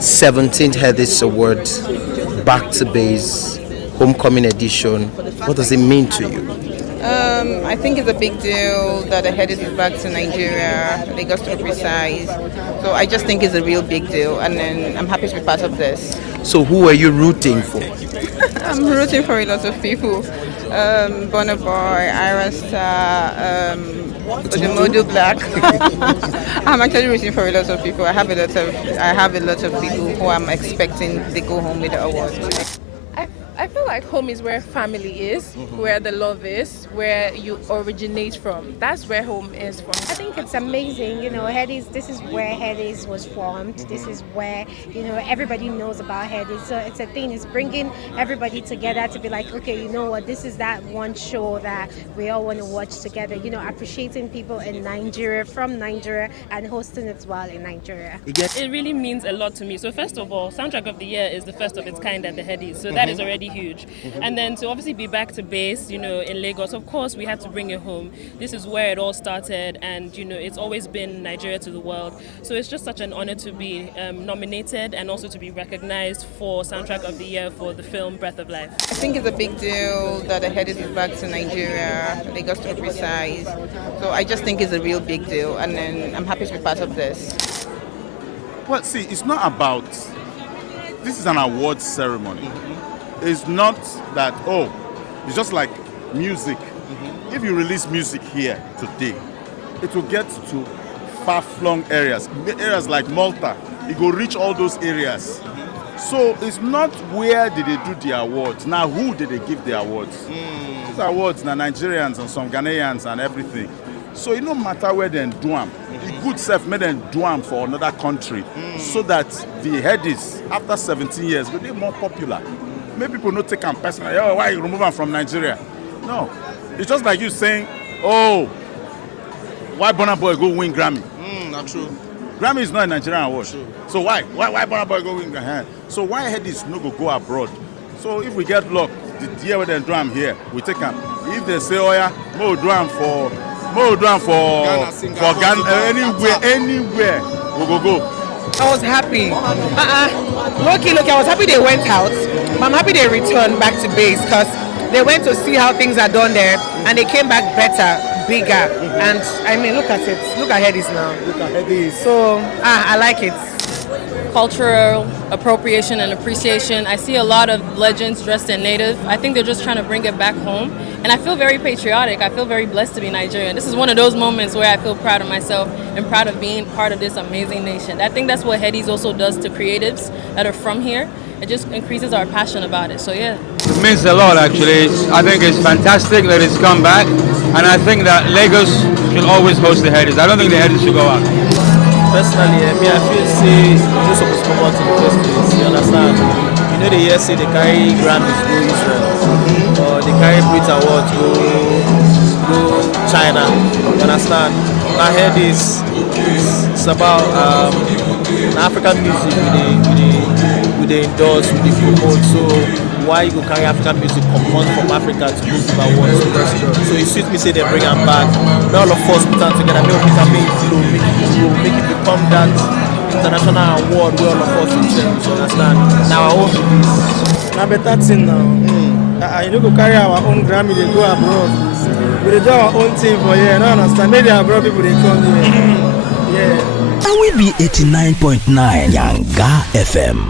17th Headies Awards, Back to Base, Homecoming Edition. What does it mean to you? I think it's a big deal that the Headies is back to Nigeria, Lagos to be precise. So I just think it's a real big deal, and then I'm happy to be part of this. So who are you rooting for? I'm rooting for a lot of people. Burna Boy, Ira Star, Odumodu Black. I'm actually rooting for a lot of people. I have a lot of people who I'm expecting they go home with the awards. I feel like home is where family is, where the love is, where you originate from. That's where home is from. I think it's amazing, Headies, this is where Headies was formed. This is where, everybody knows about Headies. So it's a thing, it's bringing everybody together to be like, okay, you know what, this is that one show that we all want to watch together, appreciating people in Nigeria, from Nigeria, and hosting it while in Nigeria. It really means a lot to me. So first of all, Soundtrack of the Year is the first of its kind at the Headies. So that is already huge. And then to obviously be back to base, in Lagos, of course we had to bring it home. This is where it all started, and it's always been Nigeria to the world. So it's just such an honor to be nominated and also to be recognized for Soundtrack of the Year for the film Breath of Life. I think it's a big deal that the Headies is back to Nigeria, Lagos to be precise. So I just think it's a real big deal, and then I'm happy to be part of this. Well, see, it's not about, this is an awards ceremony. It's not that, it's just like music. If you release music here today, it will get to far-flung areas like Malta. It will reach all those areas. So it's not where did they do the awards. Now, who did they give the awards? These awards are Nigerians and some Ghanaians and everything. So it no matter where they do them. The good self made them do them for another country, so that the Headies, after 17 years, will be more popular. Maybe people not take them personally. Oh, why you remove them from Nigeria? No. It's just like you saying, why Burna Boy go win Grammy? Not true. Grammy is not a Nigerian award. True. So why Burna Boy go win Grammy? So why Headies no go abroad? So if we get luck, the year when they do them here, we take them. If they say, more do them for Ghana, anywhere, we go. I was happy. Look, I was happy they went out. But I'm happy they returned back to base because they went to see how things are done there and they came back better, bigger. And I mean, look at it. Look at Headies now. Look at Headies. So, I like it. Cultural appropriation and appreciation. I see a lot of legends dressed in native. I think they're just trying to bring it back home. And I feel very patriotic. I feel very blessed to be Nigerian. This is one of those moments where I feel proud of myself and proud of being part of this amazing nation. I think that's what Headies also does to creatives that are from here. It just increases our passion about it. So yeah. It means a lot actually. I think it's fantastic that it's come back. And I think that Lagos should always host the Headies. I don't think the Headies should go out. Personally, I feel you're not supposed to come out in the first place. You understand? They hear say they carry Grammys go Israel, or they carry Brit Awards go China. You understand? I heard this. It's about African music we they endorse, we they promote. So why you go carry African music from Africa to give awards? So it suits me say they bring them back. Now all of us put them together. Make it become that international award where all of us will change. You understand? Now our own release. Now better thing now. You don't go carry our own Grammy, they go abroad. We do our own thing for here. No understand? Maybe abroad people they come here. Yeah. And we be 89.9 Yanga FM.